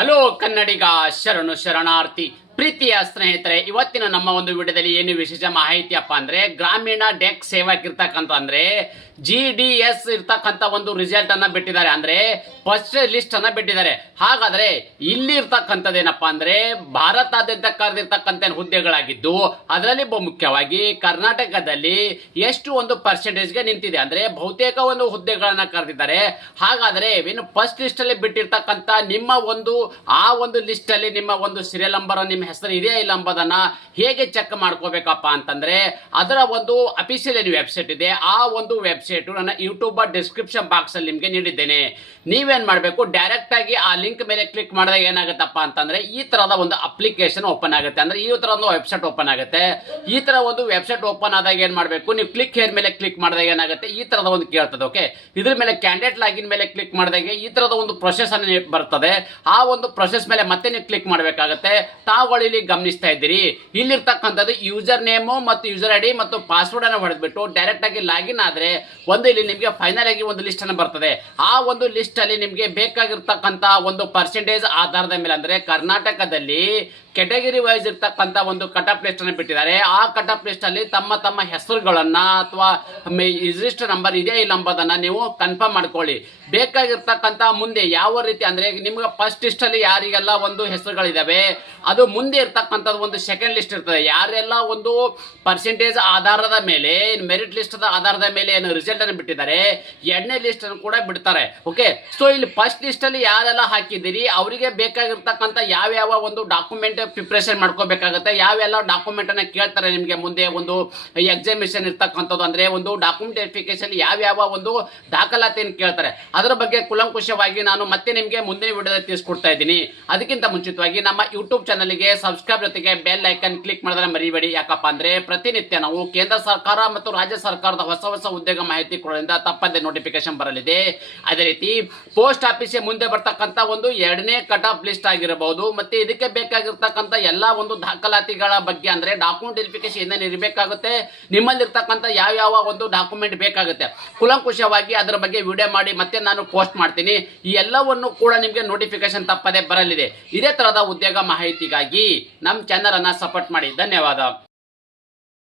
Hello ಕನ್ನಡಿಗ ಶರಣು ಶರಣಾರ್ಥಿ ಪ್ರೀತಿಯ ಸ್ನೇಹಿತರೆ, ಇವತ್ತಿನ ನಮ್ಮ ಒಂದು ವಿಡಿಯೋದಲ್ಲಿ ಏನು ವಿಶೇಷ ಮಾಹಿತಿಯಪ್ಪ ಅಂದ್ರೆ ಗ್ರಾಮೀಣ ಡೆಕ್ ಸೇವಕ್ ಇರ್ತಕ್ಕಂಥ ಅಂದ್ರೆ GDS ಇರ್ತಕ್ಕಂಥ ಒಂದು ರಿಸಲ್ಟ್ ಅನ್ನ ಬಿಟ್ಟಿದ್ದಾರೆ, ಅಂದ್ರೆ ಫಸ್ಟ್ ಲಿಸ್ಟ್ ಅನ್ನ ಬಿಟ್ಟಿದ್ದಾರೆ. ಹಾಗಾದ್ರೆ ಇಲ್ಲಿ ಇರ್ತಕ್ಕಂಥದ್ದೇನಪ್ಪ ಅಂದ್ರೆ ಭಾರತಾದ್ಯಂತ ಕರೆದಿರ್ತಕ್ಕಂಥ ಹುದ್ದೆಗಳಾಗಿದ್ದು ಅದರಲ್ಲಿ ಮುಖ್ಯವಾಗಿ ಕರ್ನಾಟಕದಲ್ಲಿ ಎಷ್ಟು ಒಂದು ಪರ್ಸೆಂಟೇಜ್ಗೆ ನಿಂತಿದೆ ಅಂದ್ರೆ ಬಹುತೇಕ ಒಂದು ಹುದ್ದೆಗಳನ್ನ ಕರೆದಿದ್ದಾರೆ. ಹಾಗಾದ್ರೆ ಇನ್ನು ಫಸ್ಟ್ ಲಿಸ್ಟ್ ಅಲ್ಲಿ ಬಿಟ್ಟಿರ್ತಕ್ಕಂಥ ನಿಮ್ಮ ಒಂದು ಆ ಒಂದು ಲಿಸ್ಟ್ ಅಲ್ಲಿ ನಿಮ್ಮ ಒಂದು ಸೀರಿಯಲ್ ನಂಬರ್ ನಿಮ್ಮ ಹೆಸರು ಇದೆಯಾ ಇಲ್ಲ ಎಂಬುದನ್ನ ಹೇಗೆ ಚೆಕ್ ಮಾಡ್ಕೋಬೇಕಪ್ಪ ಅಂತಂದ್ರೆ ಅದರ ಒಂದು ಅಫಿಷಿಯಲ್ ಏನು ವೆಬ್ಸೈಟ್ ಇದೆ ಆ ಒಂದು ವೆಬ್ಸೈಟ್ ನನ್ನ ಯೂಟ್ಯೂಬ್ ಡಿಸ್ಕ್ರಿಪ್ಷನ್ ಬಾಕ್ಸ್ ಅಲ್ಲಿ ನಿಮಗೆ ನೀಡಿದ್ದೇನೆ. ನೀವೇನ್ ಮಾಡಬೇಕು, ಡೈರೆಕ್ಟ್ ಆಗಿ ಆ ಲಿಂಕ್ ಮೇಲೆ ಕ್ಲಿಕ್ ಮಾಡಿದಾಗ ಏನಾಗುತ್ತಪ್ಪ ಅಂತಂದ್ರೆ ಈ ತರದ ಒಂದು ಅಪ್ಲಿಕೇಶನ್ ಓಪನ್ ಆಗುತ್ತೆ, ಅಂದ್ರೆ ಈ ತರ ಒಂದು ವೆಬ್ಸೈಟ್ ಓಪನ್ ಆಗುತ್ತೆ. ಈ ತರ ಒಂದು ವೆಬ್ಸೈಟ್ ಓಪನ್ ಆದಾಗ ಏನ್ ಮಾಡಬೇಕು, ನೀವು ಕ್ಲಿಕ್ ಹೇರ್ ಮೇಲೆ ಕ್ಲಿಕ್ ಮಾಡಿದಾಗ ಏನಾಗುತ್ತೆ ಈ ತರದ ಒಂದು ಕೇಳ್ತದೆ. ಓಕೆ, ಇದ್ರ ಮೇಲೆ ಕ್ಯಾಂಡಿಡೇಟ್ ಲಾಗಿನ್ ಮೇಲೆ ಕ್ಲಿಕ್ ಮಾಡಿದಾಗ ಈ ತರದ ಒಂದು ಪ್ರೊಸೆಸ್ ಅನ್ನು ಬರ್ತದೆ. ಆ ಒಂದು ಪ್ರೊಸೆಸ್ ಮೇಲೆ ಮತ್ತೆ ನೀವು ಕ್ಲಿಕ್ ಮಾಡಬೇಕಾಗುತ್ತೆ. ತಾವುಗಳು ಇಲ್ಲಿ ಗಮನಿಸ್ತಾ ಇದ್ದೀರಿ, ಇಲ್ಲಿರ್ತಕ್ಕಂಥದ್ದು ಯೂಸರ್ ನೇಮು ಮತ್ತು ಯೂಸರ್ ಐಡಿ ಮತ್ತು ಪಾಸ್ವರ್ಡ್ ಅನ್ನು ಹೊಡೆದ್ಬಿಟ್ಟು ಡೈರೆಕ್ಟ್ ಆಗಿ ಲಾಗಿನ್ ಆದ್ರೆ ಒಂದು ಇಲ್ಲಿ ನಿಮಗೆ ಫೈನಲ್ ಆಗಿ ಒಂದು ಲಿಸ್ಟ್ ಅನ್ನು ಬರ್ತದೆ. ಆ ಒಂದು ಲಿಸ್ಟ್ ಅಲ್ಲಿ ನಿಮಗೆ ಬೇಕಾಗಿರ್ತಕ್ಕಂಥ ಒಂದು ಪರ್ಸೆಂಟೇಜ್ ಆಧಾರದ ಮೇಲೆ ಅಂದ್ರೆ ಕರ್ನಾಟಕದಲ್ಲಿ ಕೆಟಗರಿ ವೈಸ್ ಇರ್ತಕ್ಕಂಥ ಒಂದು ಕಟ್ ಆಫ್ ಲಿಸ್ಟ್ ಅನ್ನು ಬಿಟ್ಟಿದ್ದಾರೆ. ಆ ಕಟ್ ಆಫ್ ಲಿಸ್ಟ್ ಅಲ್ಲಿ ತಮ್ಮ ತಮ್ಮ ಹೆಸರುಗಳನ್ನ ಅಥವಾ ರಿಜಿಸ್ಟರ್ ನಂಬರ್ ಇದೆಯಾ ಇಲ್ಲ ಎಂಬುದನ್ನ ನೀವು ಕನ್ಫರ್ಮ್ ಮಾಡ್ಕೊಳ್ಳಿ. ಬೇಕಾಗಿರ್ತಕ್ಕಂಥ ಮುಂದೆ ಯಾವ ರೀತಿ ಅಂದ್ರೆ ನಿಮ್ಗೆ ಫಸ್ಟ್ ಲಿಸ್ಟ್ ಅಲ್ಲಿ ಯಾರಿಗೆಲ್ಲ ಒಂದು ಹೆಸರುಗಳಿದಾವೆ ಅದು ಮುಂದೆ ಇರ್ತಕ್ಕಂಥದ್ದು ಒಂದು ಸೆಕೆಂಡ್ ಲಿಸ್ಟ್ ಇರ್ತದೆ. ಯಾರೆಲ್ಲ ಒಂದು ಪರ್ಸೆಂಟೇಜ್ ಆಧಾರದ ಮೇಲೆ ಮೆರಿಟ್ ಲಿಸ್ಟ್ ಆಧಾರದ ಮೇಲೆ ಏನು ರಿಸಲ್ಟ್ ಅನ್ನು ಬಿಟ್ಟಿದ್ದಾರೆ, ಎರಡನೇ ಲಿಸ್ಟ್ ಅನ್ನು ಕೂಡ ಬಿಡ್ತಾರೆ. ಓಕೆ, ಸೊ ಇಲ್ಲಿ ಫಸ್ಟ್ ಲಿಸ್ಟ್ ಅಲ್ಲಿ ಯಾರೆಲ್ಲ ಹಾಕಿದ್ದೀರಿ ಅವರಿಗೆ ಬೇಕಾಗಿರ್ತಕ್ಕಂಥ ಯಾವ್ಯಾವ ಒಂದು ಡಾಕ್ಯುಮೆಂಟ್ ಪ್ರಿಪ್ರೇಷನ್ ಮಾಡ್ಕೋಬೇಕಾಗುತ್ತೆ, ಯಾವೆಲ್ಲ ಡಾಕ್ಯುಮೆಂಟ್ ಅನ್ನ ಕೇಳ್ತಾರೆ ನಿಮಗೆ ಮುಂದೆ ಒಂದು ಎಕ್ಸಾಮಿನೇಷನ್ ಇರ್ತಕ್ಕಂಥದ್ದು ಅಂದ್ರೆ ಒಂದು ಡಾಕ್ಯುಮೆಂಟ್ ವೆರಿಫಿಕೇಶನ್ ಯಾವ್ಯಾವ ಒಂದು ದಾಖಲಾತಿಯನ್ನು ಕೇಳ್ತಾರೆ ಅದರ ಬಗ್ಗೆ ಕುಲಂಕುಷವಾಗಿ ನಾನು ಮತ್ತೆ ನಿಮಗೆ ಮುಂದಿನ ವಿಡಿಯೋದಲ್ಲಿ ತಿಳಿಸ್ಕೊಡ್ತಾ ಇದ್ದೀನಿ. ಅದಕ್ಕಿಂತ ಮುಂಚಿತವಾಗಿ ನಮ್ಮ ಯೂಟ್ಯೂಬ್ ಚಾನಲ್ಗೆ ಸಬ್ಸ್ಕ್ರೈಬ್ ಜೊತೆಗೆ ಬೆಲ್ ಐಕನ್ ಕ್ಲಿಕ್ ಮಾಡಿದ್ರೆ ಮರಿಬೇಡಿ. ಯಾಕಪ್ಪ ಅಂದ್ರೆ ಪ್ರತಿನಿತ್ಯ ನಾವು ಕೇಂದ್ರ ಸರ್ಕಾರ ಮತ್ತು ರಾಜ್ಯ ಸರ್ಕಾರದ ಹೊಸ ಹೊಸ ಉದ್ಯೋಗ ಮಾಹಿತಿ ಕೊಡೋದ್ರಿಂದ ತಪ್ಪದೆ ನೋಟಿಫಿಕೇಶನ್ ಬರಲಿದೆ. ಅದೇ ರೀತಿ ಪೋಸ್ಟ್ ಆಫೀಸ್ ಮುಂದೆ ಬರ್ತಕ್ಕಂಥ ಒಂದು ಎರಡನೇ ಕಟ್ ಆಫ್ ಲಿಸ್ಟ್ ಆಗಿರಬಹುದು, ಮತ್ತೆ ಇದಕ್ಕೆ ಬೇಕಾಗಿರ್ತಕ್ಕಂಥ ಎಲ್ಲಾ ಒಂದು ದಾಖಲಾತಿಗಳ ಬಗ್ಗೆ ಅಂದ್ರೆ ಡಾಕ್ಯುಮೆಂಟ್ ವೆರಿಫಿಕೇಶನ್ ಏನೇನು ಇರಬೇಕಾಗುತ್ತೆ, ನಿಮ್ಮಲ್ಲಿರ್ತಕ್ಕಂಥ ಯಾವ ಒಂದು ಡಾಕ್ಯುಮೆಂಟ್ ಬೇಕಾಗುತ್ತೆ ಕುಲಂಕುಷವಾಗಿ ಅದರ ಬಗ್ಗೆ ವಿಡಿಯೋ ಮಾಡಿ ಮತ್ತೆ ನಾನು ಪೋಸ್ಟ್ ಮಾಡ್ತೀನಿ. ಈ ಎಲ್ಲವನ್ನು ಕೂಡ ನಿಮಗೆ ನೋಟಿಫಿಕೇಶನ್ ತಪ್ಪದೆ ಬರಲಿದೆ. ಇದೇ ತರಹದ ಉದ್ಯೋಗ ಮಾಹಿತಿಗಾಗಿ ನಮ್ಮ ಚಾನಲ್ ಅನ್ನ ಸಪೋರ್ಟ್ ಮಾಡಿ. ಧನ್ಯವಾದ.